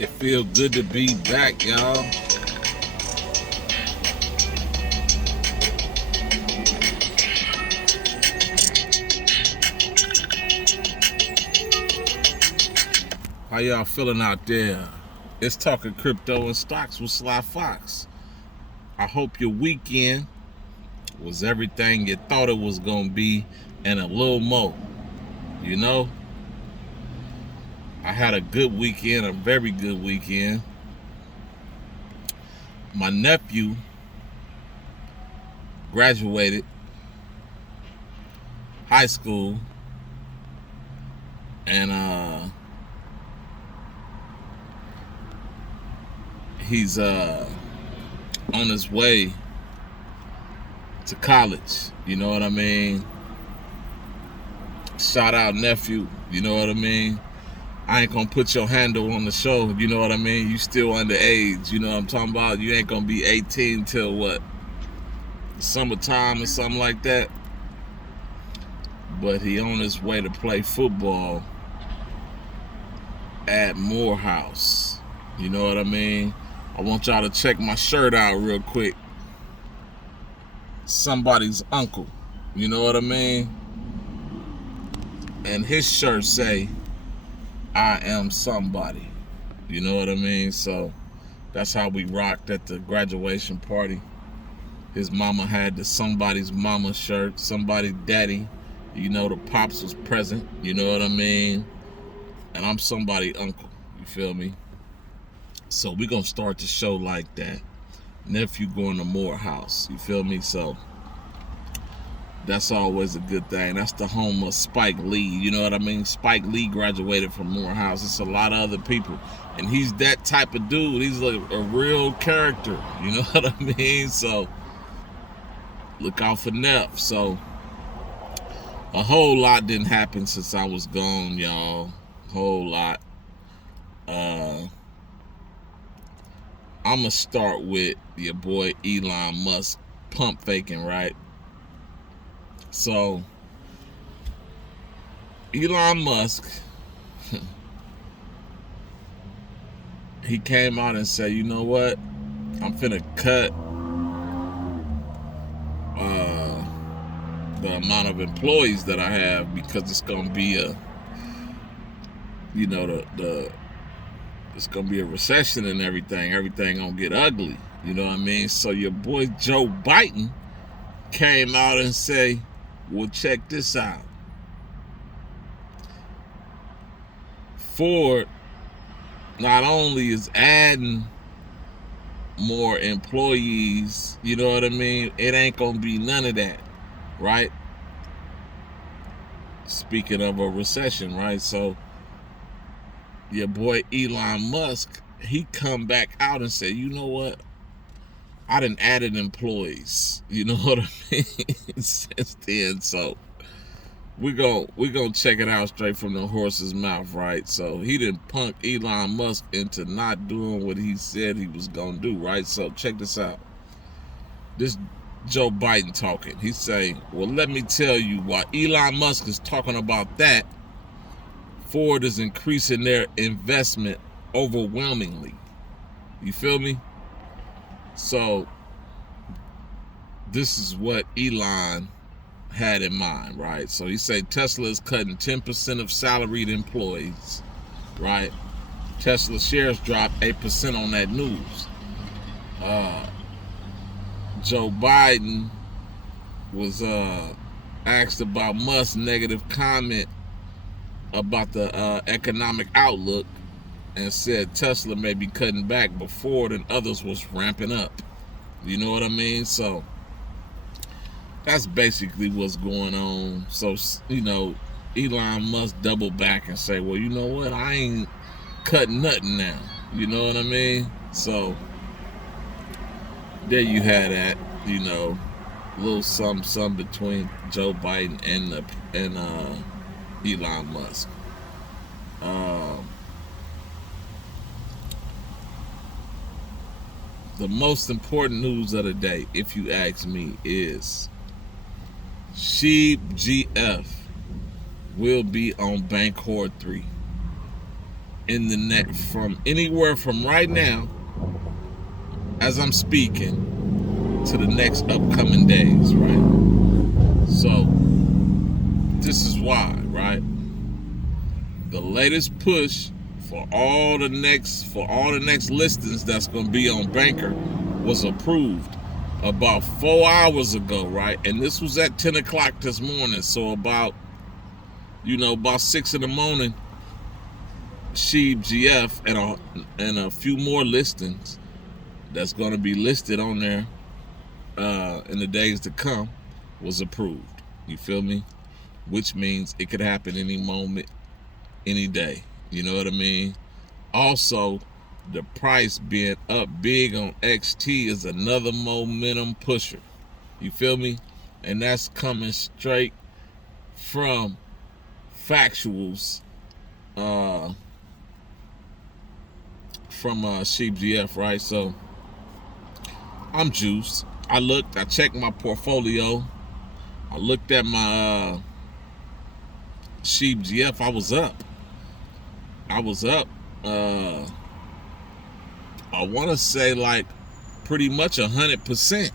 It feel good to be back, y'all. How y'all feeling out there? It's Talkin Crypto and Stocks with Sly Fox. I hope your weekend was everything you thought it was gonna be and a little more. You know, I had a good weekend, a very good weekend. My nephew graduated high school, and he's on his way to college. You know what I mean? Shout out nephew. You know what I mean? I ain't gonna put your handle on the show. You know what I mean? You still underage. You know what I'm talking about? You ain't gonna be 18 till what? Summertime or something like that. But he on his way to play football at Morehouse. You know what I mean? I want y'all to check my shirt out real quick. Somebody's uncle. You know what I mean? And his shirt say, I am somebody. You know what I mean? So that's how we rocked at the graduation party. His mama had the somebody's mama shirt, somebody's daddy. You know, the pops was present. You know what I mean? And I'm somebody's uncle. You feel me? So we gonna start the show like that. Nephew going to Morehouse. You feel me? So that's always a good thing. That's the home of Spike Lee. You know what I mean? Spike Lee graduated from Morehouse. It's a lot of other people. And he's that type of dude. He's like a real character. You know what I mean? So look out for Neff. So a whole lot didn't happen since I was gone, y'all. Whole lot. I'm going to start with your boy Elon Musk pump faking, right? So, Elon Musk, he came out and said, you know what? I'm finna cut the amount of employees that I have because it's gonna be a, you know, it's gonna be a recession and everything. Everything gonna get ugly. You know what I mean? So your boy Joe Biden came out and say, well, check this out. Ford not only is adding more employees, you know what I mean? It ain't gonna be none of that, right? Speaking of a recession, right? So your boy Elon Musk, he come back out and say, you know what? I done added employees. You know what I mean? Since then, so we gonna check it out straight from the horse's mouth, right? So he didn't punk Elon Musk into not doing what he said he was gonna do, right? So check this out. This Joe Biden talking. He's saying, well, let me tell you why Elon Musk is talking about that. Ford is increasing their investment overwhelmingly. You feel me? So this is what Elon had in mind, right? So he said Tesla is cutting 10% of salaried employees, right? Tesla shares dropped 8% on that news. Joe Biden was asked about Musk's negative comment about the economic outlook and said Tesla may be cutting back, but Ford and others was ramping up. You know what I mean? So that's basically what's going on. So, you know, Elon must double back and say, well, you know what? I ain't cutting nothing now. You know what I mean? So there you had that, you know, a little something between Joe Biden and Elon Musk. The most important news of the day, if you ask me, is Sheep GF will be on Bank Horde 3. in the next, from anywhere from right now, as I'm speaking, to the next upcoming days, right? So this is why, right? The latest push for all the next listings that's going to be on Banker was approved about 4 hours ago, right? And this was at 10 o'clock this morning. So about 6 in the morning, Sheeb GF and a few more listings that's going to be listed on there in the days to come was approved. You feel me? Which means it could happen any moment, any day. You know what I mean? Also, the price being up big on XT is another momentum pusher. You feel me? And that's coming straight from factuals from Sheeb GF, right? So I'm juiced. I checked my portfolio. I looked at my Sheeb GF. I was up. I want to say like pretty much 100%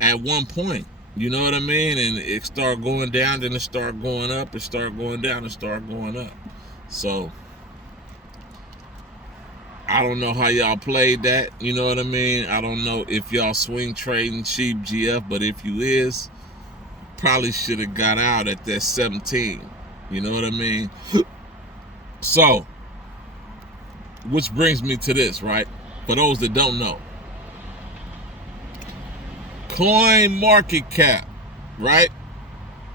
at one point. You know what I mean? And it started going down, then it started going up, it started going down, it started going up. So I don't know how y'all played that. You know what I mean? I don't know if y'all swing trading Sheeb GF, but if you is, probably should have got out at that 17. You know what I mean? So, which brings me to this, right? For those that don't know, coin market cap, right?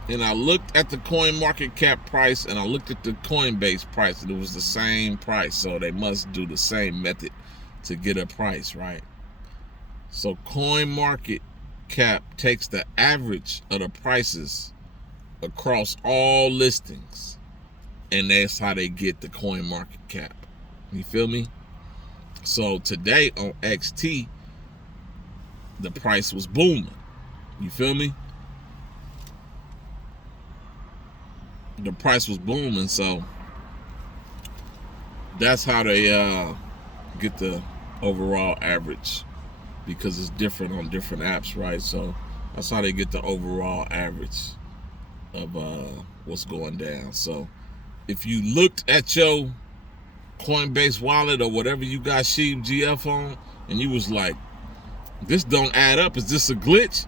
And I looked at the coin market cap price and I looked at the Coinbase price, and it was the same price. So they must do the same method to get a price, right? So coin market cap takes the average of the prices across all listings, and that's how they get the coin market cap. You feel me? So today on XT, the price was booming. You feel me? The price was booming, so that's how they get the overall average, because it's different on different apps, right? So that's how they get the overall average of what's going down. So if you looked at your Coinbase wallet or whatever you got Sheeb GF on, and you was like, this don't add up, is this a glitch?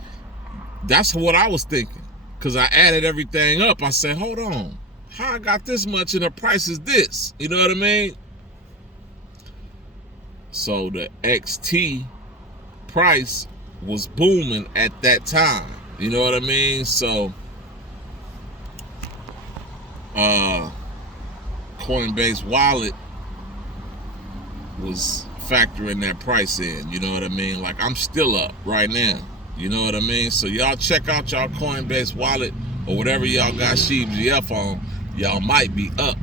That's what I was thinking, because I added everything up. I said, hold on, how I got this much and the price is this? You know what I mean? So the XT price was booming at that time. You know what I mean? So Coinbase wallet was factoring that price in. You know what I mean? Like, I'm still up right now. You know what I mean? So y'all check out y'all Coinbase wallet or whatever y'all got Sheeb GF on. Y'all might be up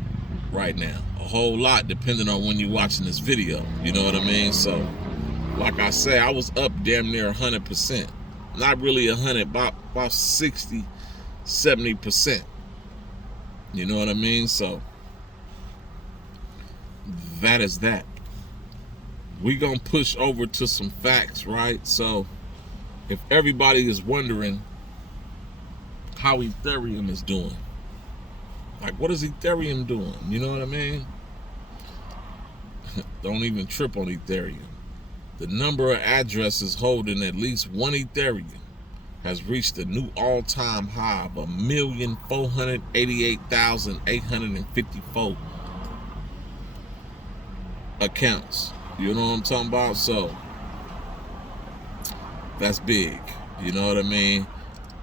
right now a whole lot, depending on when you're watching this video. You know what I mean? So like I say, I was up damn near 100%. Not really 100, about 60, 70%. You know what I mean? So that is that. We gonna push over to some facts, right? So if everybody is wondering how Ethereum is doing, like, what is Ethereum doing? You know what I mean? Don't even trip on Ethereum. The number of addresses holding at least one Ethereum has reached a new all-time high of 1,488,854 accounts. You know what I'm talking about? So that's big. You know what I mean?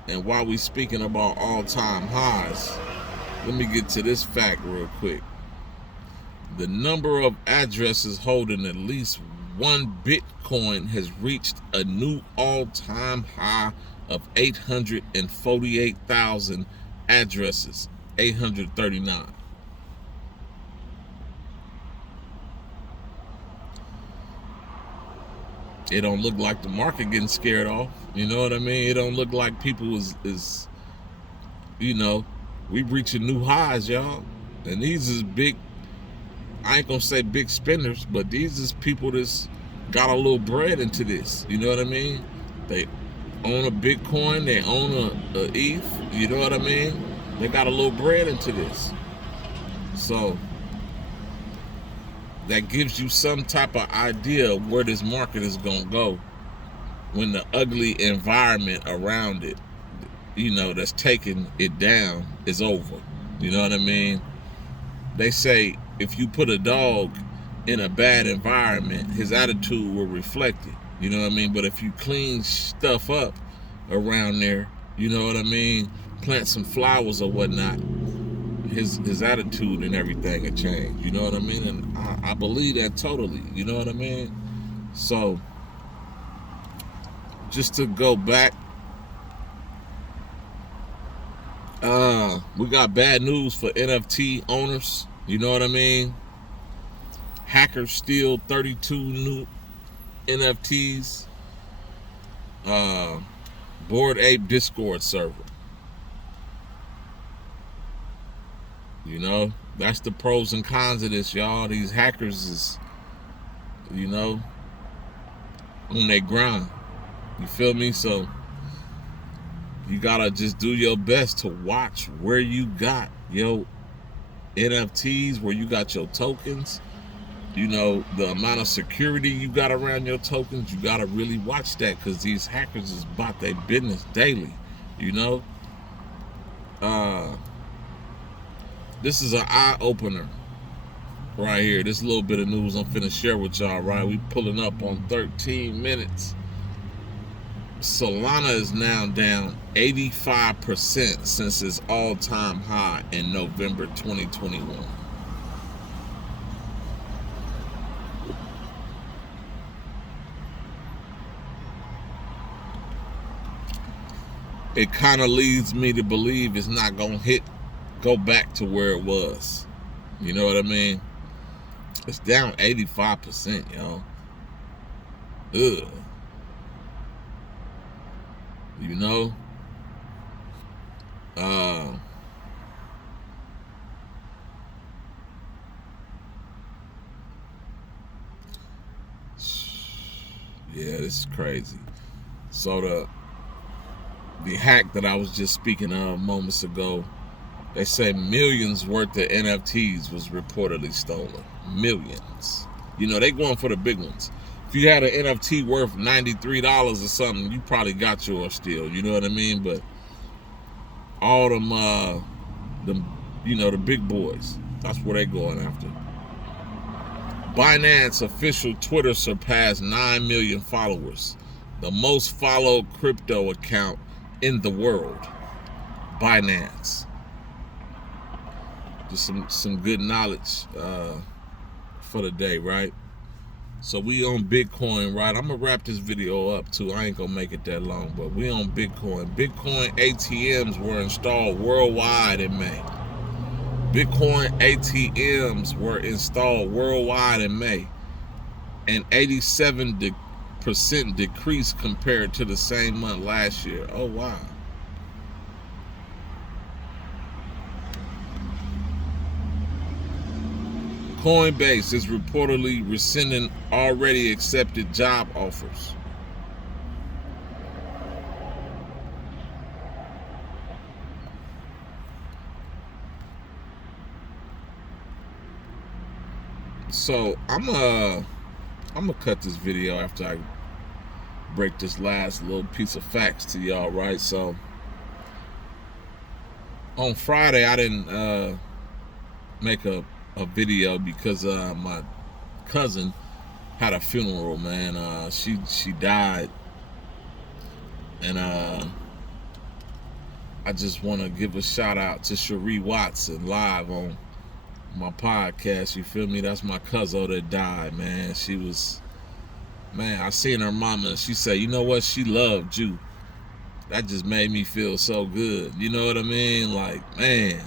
And while we speaking about all-time highs, let me get to this fact real quick. The number of addresses holding at least one Bitcoin has reached a new all-time high of 848,000 addresses, 839. It don't look like the market getting scared off. You know what I mean? It don't look like people is you know, we reaching new highs, y'all. And these is big I ain't gonna say big spenders, but these is people that's got a little bread into this. You know what I mean? They own a Bitcoin, they own a ETH. You know what I mean? They got a little bread into this. So that gives you some type of idea of where this market is gonna go when the ugly environment around it, you know, that's taking it down is over. You know what I mean? They say if you put a dog in a bad environment, his attitude will reflect it. You know what I mean? But if you clean stuff up around there, you know what I mean? Plant some flowers or whatnot, his attitude and everything will change. You know what I mean? And I believe that totally. You know what I mean? So just to go back, we got bad news for NFT owners. You know what I mean? Hackers steal 32 new NFTs. Bored Ape Discord server. You know, that's the pros and cons of this, y'all. These hackers is, you know, on their grind. You feel me? So you gotta just do your best to watch where you got your NFTs, where you got your tokens. You know, the amount of security you got around your tokens, you gotta really watch that, because these hackers is about their business daily. You know, this is an eye-opener right here. This little bit of news I'm finna share with y'all, right? We pulling up on 13 minutes. Solana is now down 85% since its all-time high in November 2021. It kind of leads me to believe it's not gonna go back to where it was. You know what I mean? It's down 85%, y'all. Ugh. You know? Yeah, this is crazy. So the hack that I was just speaking of moments ago, they say millions worth of NFTs was reportedly stolen. Millions. You know, they going for the big ones. If you had an NFT worth $93 or something, you probably got yours still. You know what I mean? But all them, you know, the big boys, that's where they going after. Binance official Twitter surpassed 9 million followers, the most followed crypto account in the world. Binance. Just some good knowledge for the day, right? So we on Bitcoin, right? I'm gonna wrap this video up too. I ain't gonna make it that long, but we on Bitcoin. Bitcoin ATMs were installed worldwide in May. Bitcoin ATMs were installed worldwide in May, an 87% decrease compared to the same month last year. Oh wow. Coinbase is reportedly rescinding already accepted job offers. So I'm gonna cut this video after I break this last little piece of facts to y'all, right? So on Friday I didn't make a video because my cousin had a funeral, man. She died, and I just want to give a shout out to Cherie Watson live on my podcast. You feel me? That's my cousin that died, man. She was, man, I seen her mama and she said, you know what, she loved you. That just made me feel so good. You know what I mean? Like, man,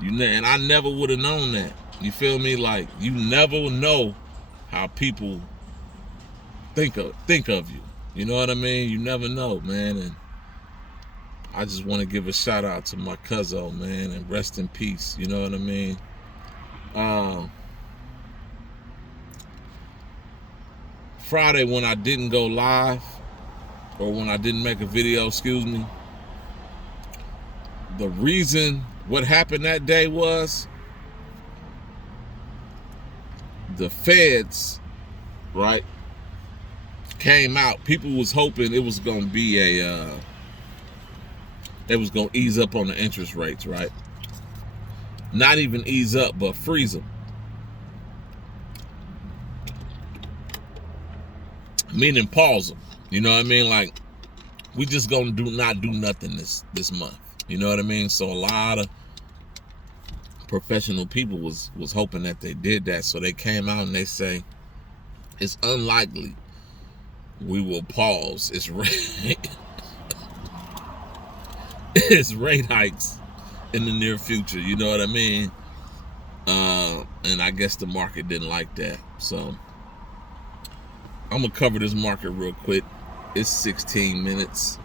and I never would have known that. You feel me? Like, you never know how people think of you. You know what I mean? You never know, man. And I just want to give a shout out to my cousin, man, and rest in peace. You know what I mean? Friday when I didn't go live, or when I didn't make a video, excuse me, the reason what happened that day was the feds, right, came out. People was hoping it was going to be it was going to ease up on the interest rates, right? Not even ease up, but freeze them. Meaning pause them. You know what I mean? Like, we just gonna not do nothing this month. You know what I mean? So a lot of professional people was hoping that they did that. So they came out and they say, it's unlikely we will pause. It's rate hikes in the near future. You know what I mean? And I guess the market didn't like that. So I'm gonna cover this market real quick. It's 16 minutes.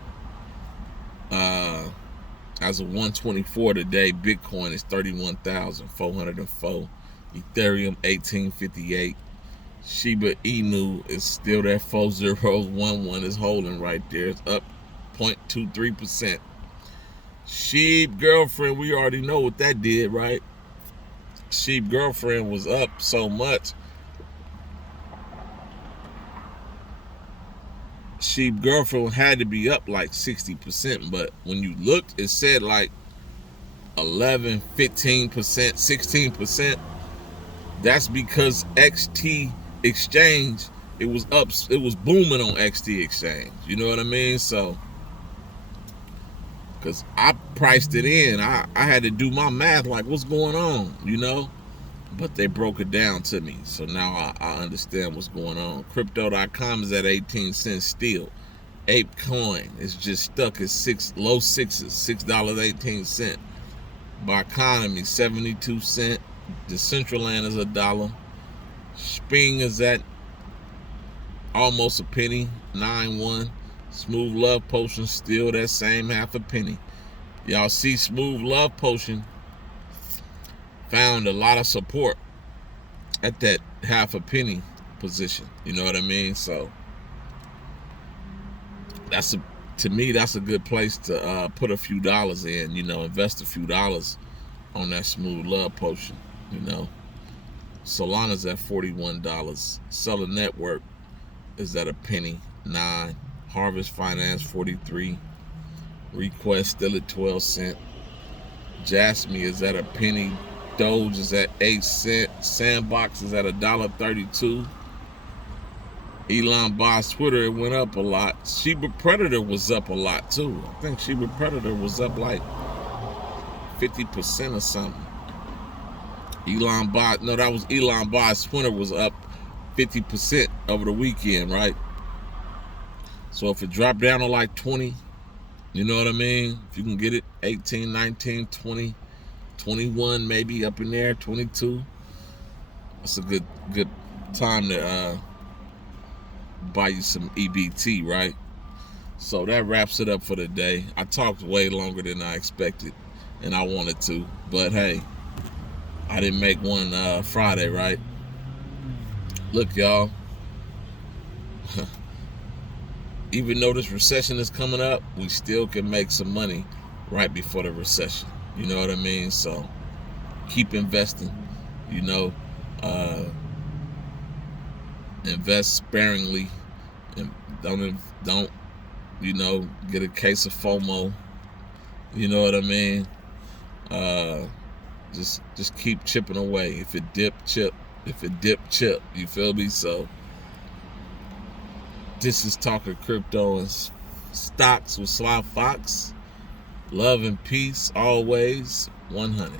As of 124 today, Bitcoin is 31,404. Ethereum 1858. Shiba Inu is still that 4011 is holding right there. It's up 0.23%. Sheep Girlfriend, we already know what that did, right? Sheep Girlfriend was up so much. Sheep Girlfriend had to be up like 60%, but when you looked, it said like 11, 15%, 16%. That's because XT Exchange, it was up, it was booming on XT Exchange. You know what I mean? So, because I priced it in, I had to do my math, like, what's going on, you know? But they broke it down to me, so now I understand what's going on. Crypto.com is at 18 cents still. Ape Coin is just stuck at low sixes, $6.18. Biconomy 72 cents. Decentraland is $1. Sping is at almost a penny, 9.1. Smooth Love Potion still that same half a penny. Y'all see Smooth Love Potion found a lot of support at that half a penny position. You know what I mean? So to me, that's a good place to put a few dollars in, you know, invest a few dollars on that Smooth Love Potion, you know. Solana's at $41. Seller Network is at a penny, 9. Harvest Finance 43. Request still at 12 cents. Jasmine is at a penny. Doge is at 8 cents. Sandbox is at $1.32. Elon buys Twitter, it went up a lot. Shiba Predator was up a lot too. I think Shiba Predator was up like 50% or something. Elon buys Twitter was up 50% over the weekend, right? So if it dropped down to like 20, you know what I mean? If you can get it, 18, 19, 20, 21 maybe, up in there, 22. That's a good time to buy you some EBT, right? So that wraps it up for the day. I talked way longer than I expected, and I wanted to, but hey, I didn't make one Friday, right? Look, y'all, even though this recession is coming up, we still can make some money right before the recession. You know what I mean? So keep investing, you know, invest sparingly, and don't, you know, get a case of FOMO. You know what I mean? Just keep chipping away. If it dip, chip. If it dip, chip. You feel me? So this is Talkin Crypto and Stocks with Sly Fox. Love and peace always. 100.